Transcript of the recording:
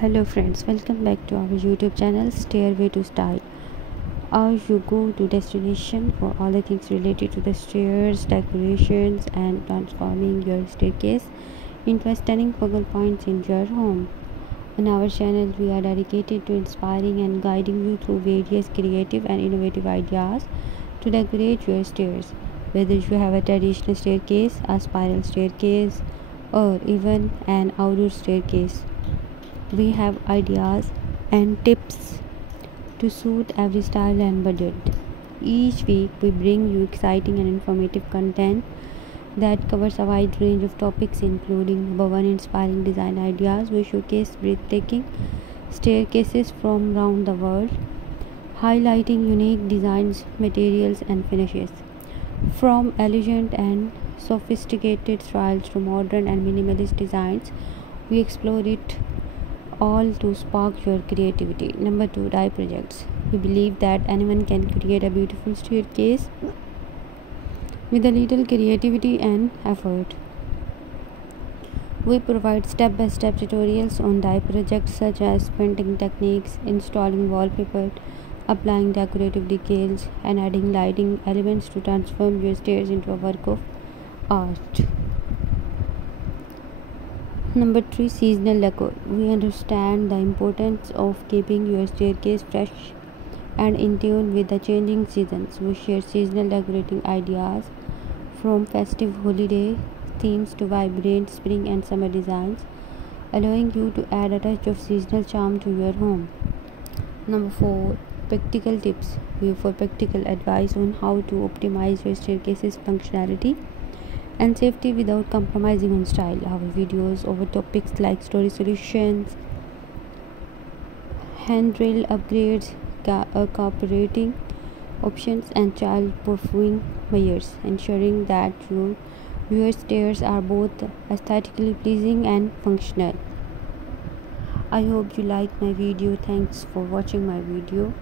Hello friends, welcome back to our YouTube channel Stairway to Style. You go to destination for all the things related to the stairs, decorations and transforming your staircase into a stunning focal point in your home. On our channel, we are dedicated to inspiring and guiding you through various creative and innovative ideas to decorate your stairs. Whether you have a traditional staircase, a spiral staircase, or even an outdoor staircase, we have ideas and tips to suit every style and budget. Each week, we bring you exciting and informative content that covers a wide range of topics, including number one, inspiring design ideas. We showcase breathtaking staircases from around the world, highlighting unique designs, materials, and finishes. From elegant and sophisticated styles to modern and minimalist designs, we explore it all to spark your creativity. Number two, dye projects. We believe that anyone can create a beautiful staircase with a little creativity and effort. We provide step-by-step tutorials on dye projects such as painting techniques, installing wallpaper, applying decorative decals, and adding lighting elements to transform your stairs into a work of art. Number three, seasonal decor. We understand the importance of keeping your staircase fresh and in tune with the changing seasons. We share seasonal decorating ideas from festive holiday themes to vibrant spring and summer designs, allowing you to add a touch of seasonal charm to your home. Number four, practical tips. We offer practical advice on how to optimize your staircase's functionality and safety without compromising on style. Our videos over topics like storage solutions, handrail upgrades, carpeting options, and child-proofing measures, ensuring that your stairs are both aesthetically pleasing and functional. I hope you like my video. Thanks for watching my video.